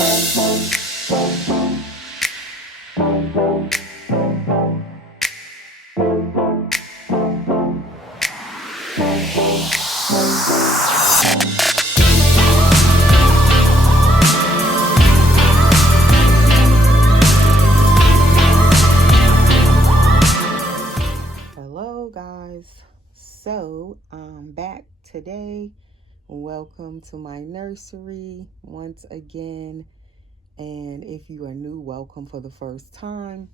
Hello guys, so I'm back today. Welcome to my nursery once again, and if you are new, welcome for the first time.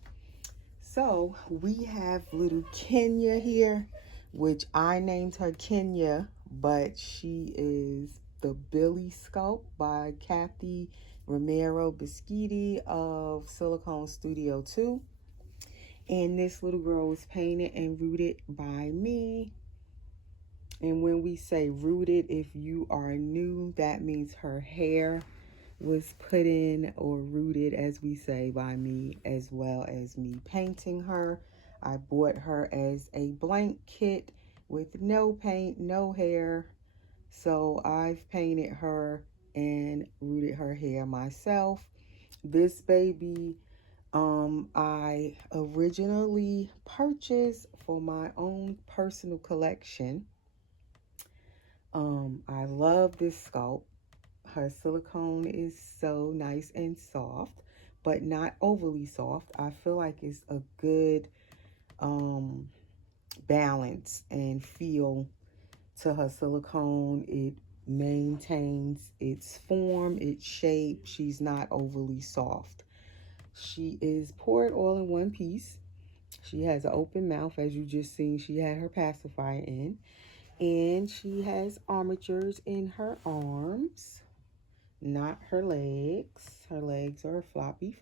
So we have little Kenya here, which I named her Kenya, but she is the Billy Sculpt by Kathy Romero Biscotti of Silicone Studio 2. And this little girl was painted and rooted by me. And when we say rooted, if you are new, that means her hair was put in or rooted, as we say, by me, as well as me painting her. I bought her as a blank kit with no paint, no hair. So I've painted her and rooted her hair myself. This baby I originally purchased for my own personal collection. I love this sculpt. Her silicone is so nice and soft, but not overly soft. I feel like it's a good balance and feel to her silicone. It maintains its form, its shape. She's not overly soft. She is poured all in one piece. She has an open mouth, as you just seen. She had her pacifier in. And she has armatures in her arms, not her legs. Her legs are floppy,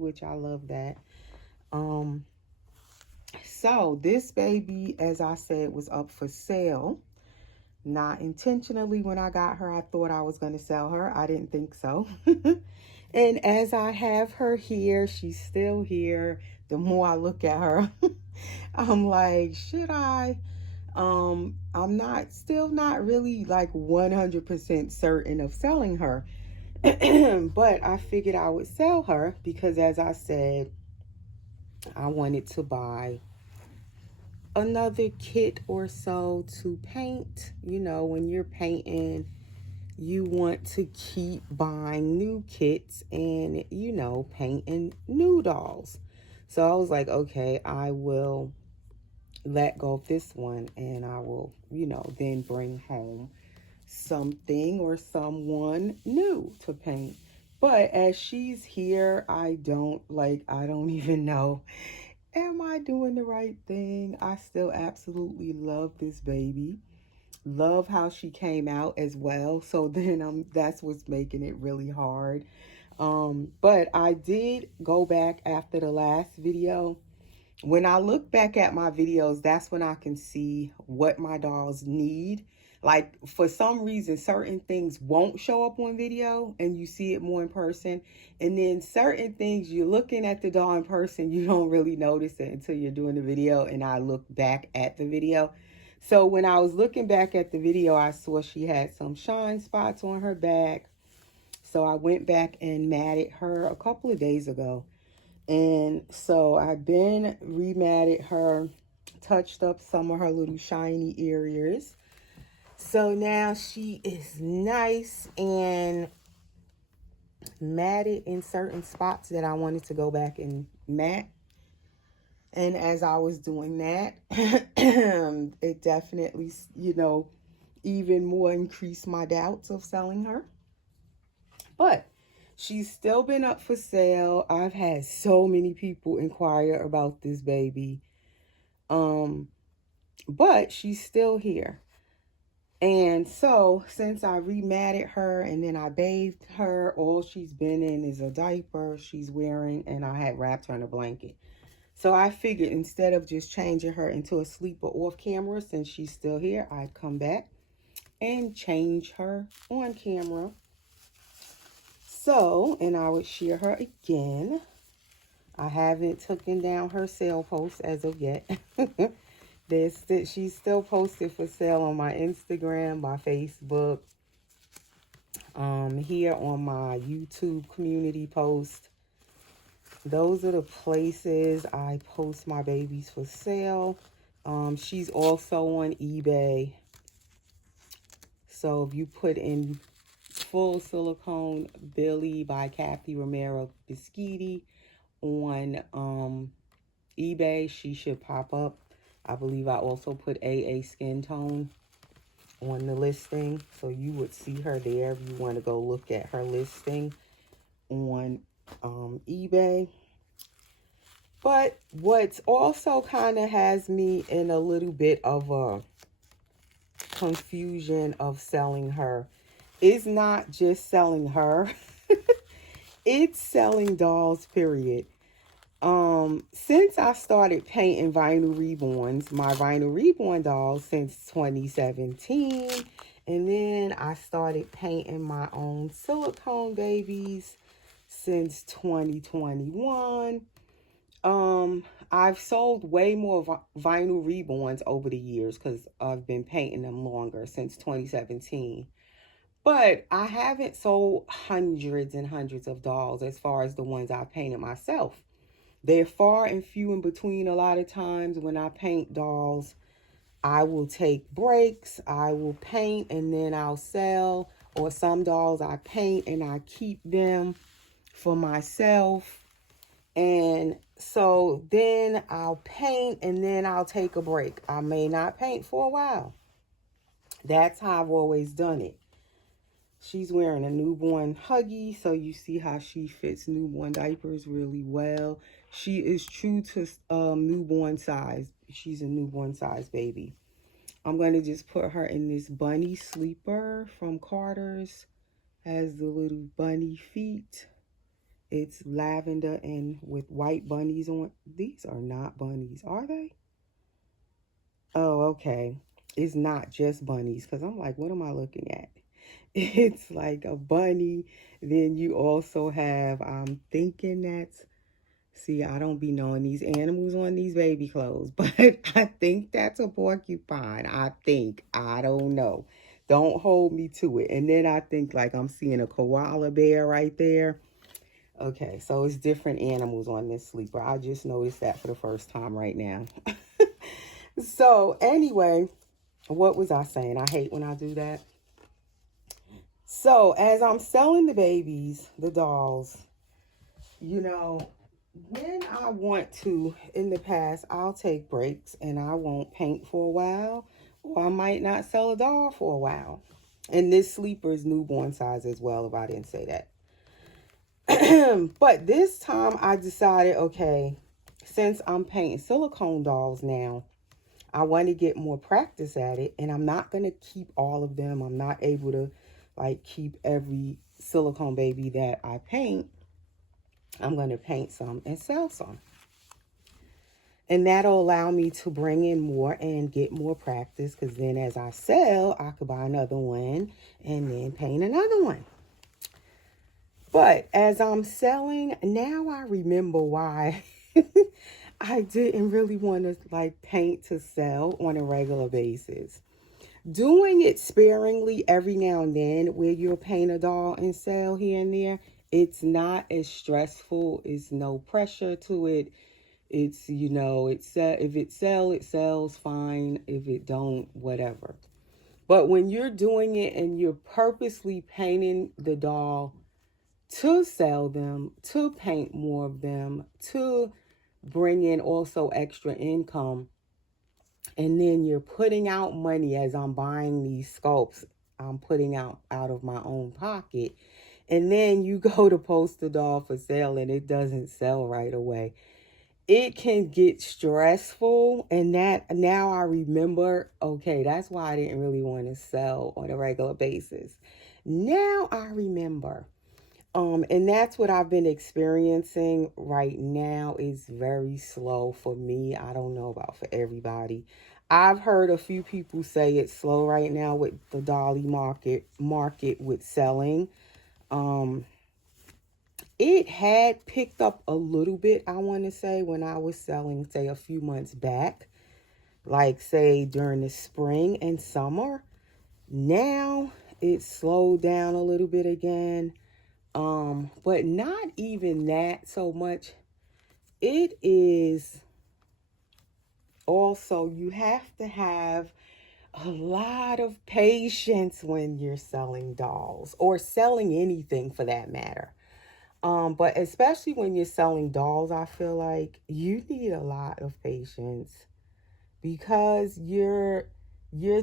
which I love that. So this baby, as I said, was up for sale. Not intentionally. When I got her, I thought I was going to sell her. I didn't think so. And as I have her here, she's still here. The more I look at her, I'm like, should I? I'm still not really like 100% certain of selling her. But I figured I would sell her because, as I said, I wanted to buy another kit or so to paint. You know, when you're painting, you want to keep buying new kits and, you know, painting new dolls. So I was like, okay, I will let go of this one and I will, you know, then bring home something or someone new to paint. But as she's here, I don't even know, am I doing the right thing? I still absolutely love this baby. Love how she came out as well. So then that's what's making it really hard. But I did go back after the last video. When I look back at my videos, that's when I can see what my dolls need. Like, for some reason, certain things won't show up on video and you see it more in person. And then certain things, you're looking at the doll in person, you don't really notice it until you're doing the video and I look back at the video. So when I was looking back at the video, I saw she had some shine spots on her back. So I went back and matted her a couple of days ago. And so I've been rematted her, touched up some of her little shiny areas. So now she is nice and matted in certain spots that I wanted to go back and matte. And as I was doing that, it definitely, you know, even more increased my doubts of selling her. But she's still been up for sale. I've had so many people inquire about this baby. But she's still here. And so since I rematted her and then I bathed her, all she's been in is a diaper she's wearing, and I had wrapped her in a blanket. So I figured instead of just changing her into a sleeper off camera, since she's still here, I'd come back and change her on camera. So, and I would share her again. I haven't taken down her sale post as of yet. She's still posted for sale on my Instagram, my Facebook, Here on my YouTube community post, those are the places I post my babies for sale. She's also on eBay. So if you put in full silicone Billy by Kathy Romero Biscotti on eBay, she should pop up. I believe I also put AA Skin Tone on the listing, so you would see her there if you want to go look at her listing on eBay. But what's also kind of has me in a little bit of a confusion of selling her is not just selling her. It's selling dolls, period. Since I started painting vinyl reborns, my vinyl reborn dolls since 2017, and then I started painting my own silicone babies since 2021. I've sold way more vinyl reborns over the years because I've been painting them longer, since 2017. But I haven't sold hundreds and hundreds of dolls as far as the ones I painted myself. They're far and few in between. A lot of times when I paint dolls, I will take breaks, I will paint, and then I'll sell. Or some dolls I paint and I keep them for myself. And so then I'll paint and then I'll take a break. I may not paint for a while. That's how I've always done it. She's wearing a newborn Huggy, so you see how she fits newborn diapers really well. She is true to newborn size. She's a newborn size baby. I'm going to just put her in this bunny sleeper from Carter's. Has the little bunny feet. It's lavender and with white bunnies on. These are not bunnies, are they? Oh, okay. It's not just bunnies, because I'm like, what am I looking at? It's like a bunny. Then you also have, I'm thinking that's, see, I don't be knowing these animals on these baby clothes, but I think that's a porcupine. I don't know. Don't hold me to it. And then I think like I'm seeing a koala bear right there. Okay, so it's different animals on this sleeper. I just noticed that for the first time right now. So anyway, what was I saying? I hate when I do that. So as I'm selling the babies, the dolls, you know, when I want to, in the past, I'll take breaks and I won't paint for a while, or I might not sell a doll for a while. And this sleeper is newborn size as well, if I didn't say that. But this time I decided, okay, since I'm painting silicone dolls now, I want to get more practice at it, and I'm not going to keep all of them. I'm not able to like keep every silicone baby that I paint. I'm going to paint some and sell some. And that'll allow me to bring in more and get more practice, because then as I sell, I could buy another one and then paint another one. But as I'm selling, now I remember why I didn't really want to like paint to sell on a regular basis. Doing it sparingly every now and then, where you'll paint a doll and sell here and there, it's not as stressful. It's no pressure to it. It's, you know, if it sells, fine. If it don't, whatever. But when you're doing it and you're purposely painting the doll to sell them, to paint more of them, to bring in also extra income, and then you're putting out money as I'm buying these sculpts, I'm putting out of my own pocket, and then you go to post a doll for sale and it doesn't sell right away. It can get stressful, and that now I remember, okay, that's why I didn't really want to sell on a regular basis. Now I remember. And that's what I've been experiencing right now. Is very slow for me. I don't know about for everybody. I've heard a few people say it's slow right now with the dolly market with selling. It had picked up a little bit, I want to say, when I was selling, say, a few months back, like, say, during the spring and summer. Now, it slowed down a little bit again. But not even that so much. It is also, you have to have a lot of patience when you're selling dolls or selling anything for that matter. But especially when you're selling dolls, I feel like you need a lot of patience because you're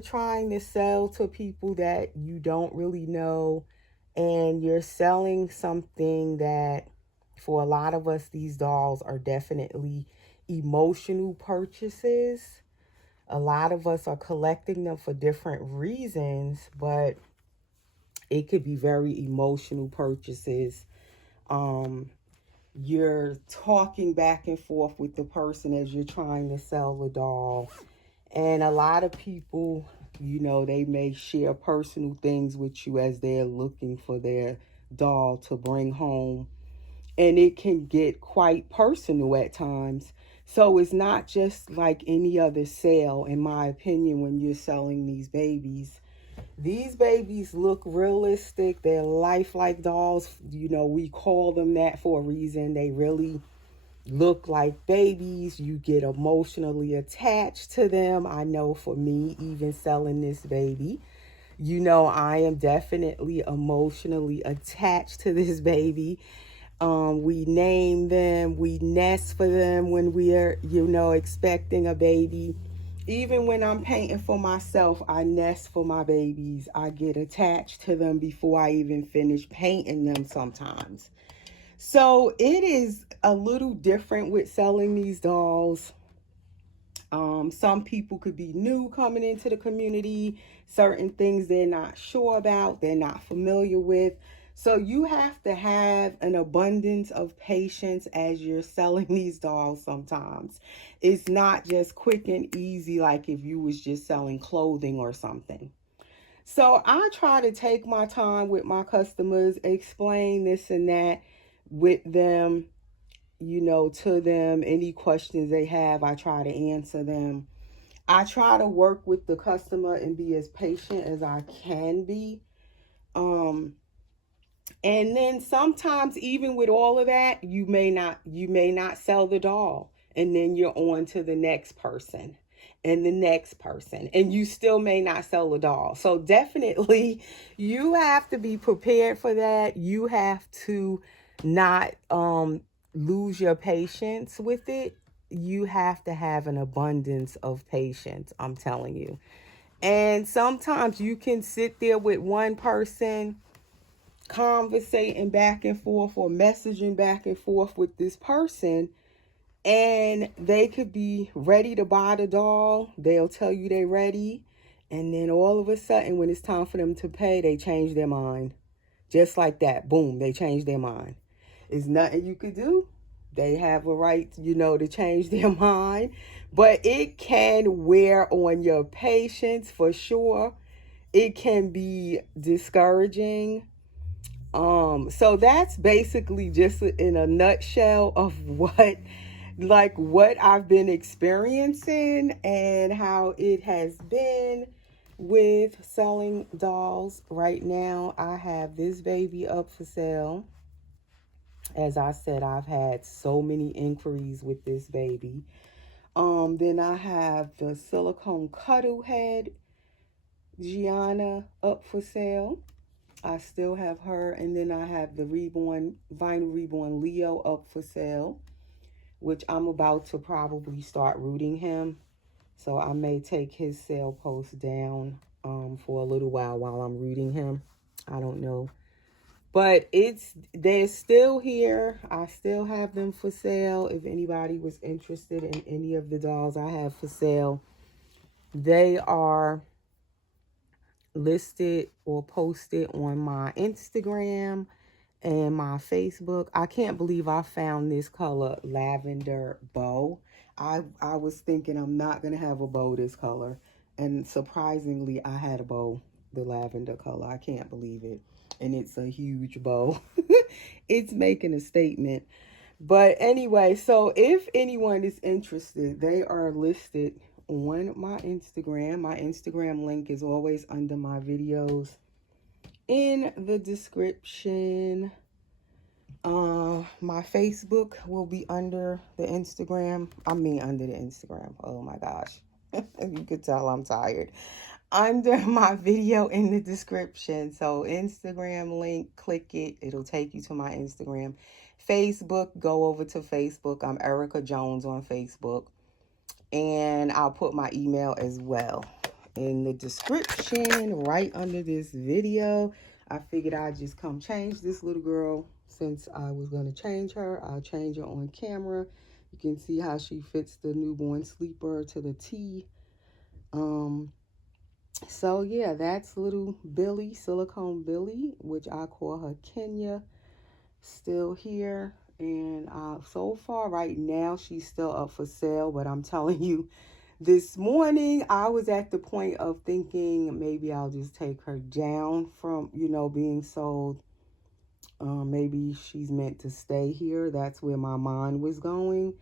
trying to sell to people that you don't really know, and you're selling something that for a lot of us, these dolls are definitely emotional purchases. A lot of us are collecting them for different reasons, but it could be very emotional purchases. um you're talking back and forth with the person as you're trying to sell the doll. And a lot of people, they may share personal things with you as they're looking for their doll to bring home. And it can get quite personal at times. So it's not just like any other sale, in my opinion, when you're selling these babies. These babies look realistic. They're lifelike dolls. We call them that for a reason. They really look like babies. You get emotionally attached to them. I know for me, even selling this baby, I am definitely emotionally attached to this baby. We name them, we nest for them when we are, expecting a baby. Even when I'm painting for myself, I nest for my babies. I get attached to them before I even finish painting them sometimes. So it is a little different with selling these dolls. Some people could be new coming into the community, certain things they're not sure about, they're not familiar with. So you have to have an abundance of patience as you're selling these dolls sometimes. It's not just quick and easy like if you was just selling clothing or something. So I try to take my time with my customers, explain this and that with them, to them. Any questions they have, I try to answer them. I try to work with the customer and be as patient as I can be. And then sometimes even with all of that, you may not sell the doll. And then you're on to the next person and the next person, and you still may not sell the doll. So definitely you have to be prepared for that. You have to not lose your patience with it. You have to have an abundance of patience, I'm telling you. And sometimes you can sit there with one person conversating back and forth or messaging back and forth with this person, and they could be ready to buy the doll. They'll tell you they're ready, and then all of a sudden when it's time for them to pay, they change their mind. Just like that, boom, they change their mind. There's nothing you could do. They have a right, to change their mind, but it can wear on your patience for sure. It can be discouraging. So that's basically just in a nutshell of what I've been experiencing and how it has been with selling dolls. Right now, I have this baby up for sale. As I said, I've had so many inquiries with this baby. Then I have the silicone cuddle head Gianna up for sale. I still have her. And then I have the vinyl reborn Leo up for sale, which I'm about to probably start rooting him. So I may take his sale post down for a little while I'm rooting him. I don't know. But they're still here. I still have them for sale. If anybody was interested in any of the dolls I have for sale, they are listed or posted on my Instagram and my Facebook. I can't believe I found this color lavender bow. I was thinking I'm not going to have a bow this color. And surprisingly, I had a bow, the lavender color. I can't believe it. And it's a huge bow. It's making a statement. But anyway, so if anyone is interested, they are listed on my Instagram. My Instagram link is always under my videos. in the description. My Facebook will be under the Instagram. Under the Instagram. Oh my gosh. You could tell I'm tired. Under my video in the description. So Instagram link, click it. It'll take you to my Instagram. Facebook, go over to Facebook. I'm Erica Jones on Facebook. And I'll put my email as well in the description right under this video. I figured I'd just come change this little girl. Since I was going to change her, I'll change her on camera. You can see how she fits the newborn sleeper to the T. So yeah, that's little Billy, silicone Billy, which I call her Kenya, still here. And so far right now, she's still up for sale. But I'm telling you, this morning, I was at the point of thinking maybe I'll just take her down from, being sold. Maybe she's meant to stay here. That's where my mind was going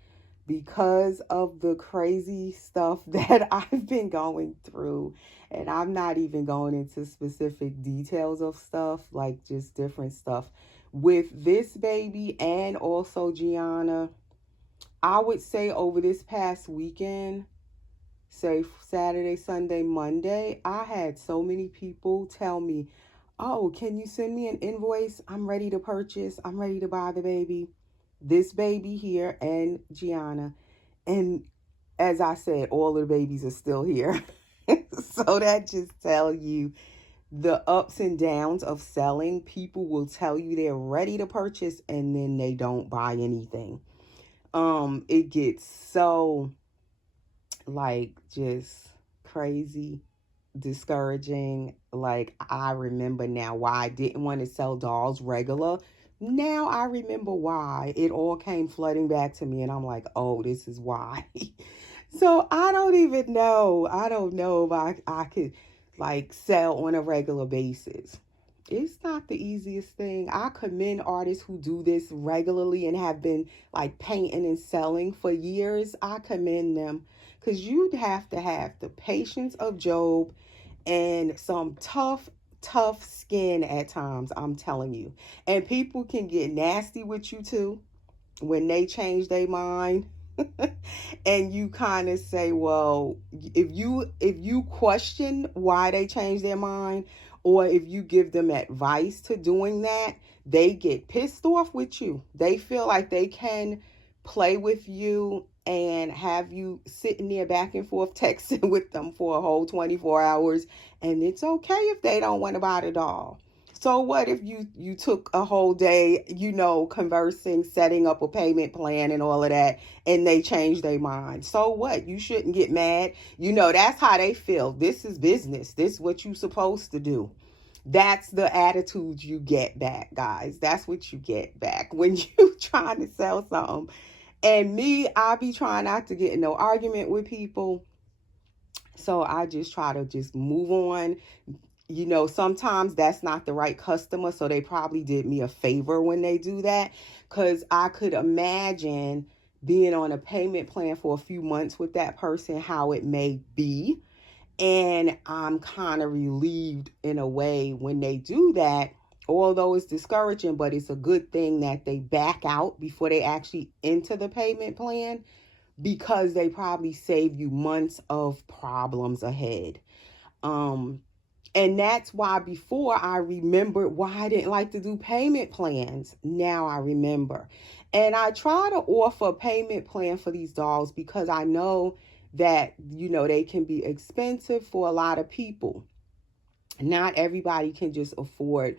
because of the crazy stuff that I've been going through. And I'm not even going into specific details of stuff, like just different stuff. With this baby and also Gianna, I would say over this past weekend, say Saturday, Sunday, Monday, I had so many people tell me, oh, can you send me an invoice? I'm ready to purchase. I'm ready to buy the baby. This baby here and Gianna. And as I said, all of the babies are still here. So that just tells you the ups and downs of selling. People will tell you they're ready to purchase and then they don't buy anything. It gets so just crazy, discouraging. Like, I remember now why I didn't want to sell dolls regular. Now I remember why. It all came flooding back to me and I'm like, oh, this is why. So I don't even know. I don't know if I could sell on a regular basis. It's not the easiest thing. I commend artists who do this regularly and have been painting and selling for years. I commend them because you'd have to have the patience of Job and some tough skin at times, I'm telling you. And people can get nasty with you too when they change their mind. And you kind of say, well, if you question why they change their mind, or if you give them advice to doing that, they get pissed off with you. They feel like they can play with you and have you sitting there back and forth texting with them for a whole 24 hours. And it's okay if they don't want to buy the doll. So what if you took a whole day, conversing, setting up a payment plan and all of that, and they change their mind? So what? You shouldn't get mad. That's how they feel. This is business. This is what you're supposed to do. That's the attitude you get back, guys. That's what you get back when you trying to sell something. And me, I be trying not to get in no argument with people. So I just try to just move on. Sometimes that's not the right customer, so they probably did me a favor when they do that, because I could imagine being on a payment plan for a few months with that person, how it may be. And I'm kind of relieved in a way when they do that, although it's discouraging, but it's a good thing that they back out before they actually enter the payment plan, because they probably save you months of problems ahead. And that's why before I remembered why I didn't like to do payment plans. Now I remember. And I try to offer a payment plan for these dolls because I know that, they can be expensive for a lot of people. Not everybody can just afford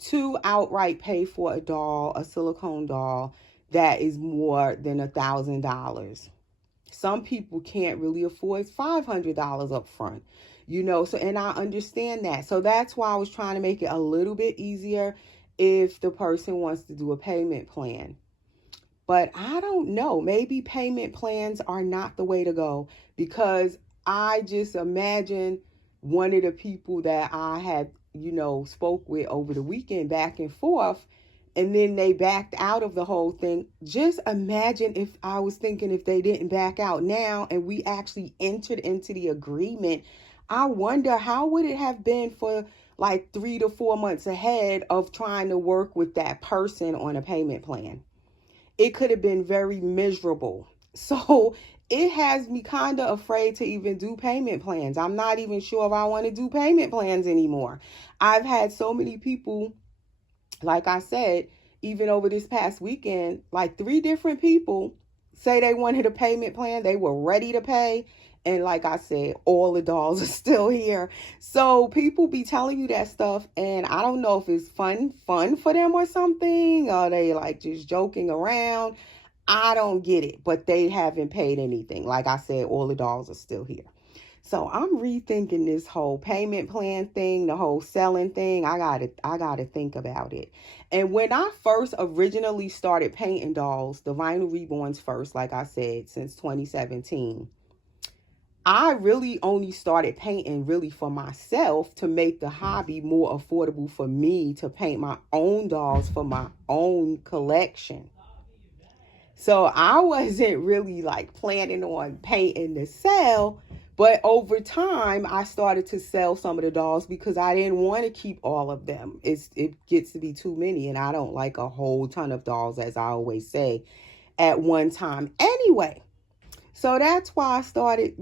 to outright pay for a doll, a silicone doll, that is more than $1,000. Some people can't really afford $500 up front. So, and I understand that. So that's why I was trying to make it a little bit easier if the person wants to do a payment plan. But I don't know, maybe payment plans are not the way to go, because I just imagine one of the people that I had, spoke with over the weekend back and forth, and then they backed out of the whole thing. Just imagine if I was thinking if they didn't back out now and we actually entered into the agreement. I wonder how would it have been for like 3 to 4 months ahead of trying to work with that person on a payment plan. It could have been very miserable. So it has me kind of afraid to even do payment plans. I'm not even sure if I want to do payment plans anymore. I've had so many people, like I said, even over this past weekend, like 3 different people say they wanted a payment plan. They were ready to pay. And like I said, all the dolls are still here. So people be telling you that stuff. And I don't know if it's fun for them or something. Or they like just joking around. I don't get it. But they haven't paid anything. Like I said, all the dolls are still here. So I'm rethinking this whole payment plan thing, the whole selling thing. I gotta think about it. And when I first originally started painting dolls, the vinyl reborns first, like I said, since 2017, I really only started painting really for myself to make the hobby more affordable for me to paint my own dolls for my own collection. So I wasn't really like planning on painting to sell, but over time I started to sell some of the dolls because I didn't want to keep all of them. It gets to be too many, and I don't like a whole ton of dolls, as I always say, at one time anyway. So that's why I started,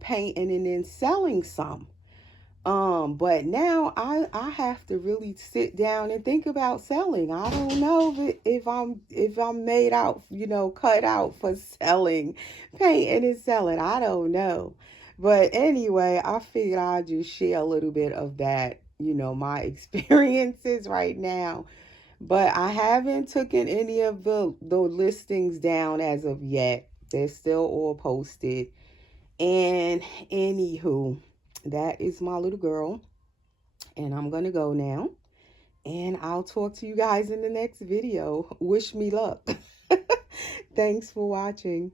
painting and then selling some. But now I have to really sit down and think about selling. I don't know if I'm made out, cut out for selling, painting and selling. I don't know. But anyway, I figured I'd just share a little bit of that, my experiences right now. But I haven't taken any of the listings down as of yet. They're still all posted. And anywho, that is my little girl. And I'm going to go now. And I'll talk to you guys in the next video. Wish me luck. Thanks for watching.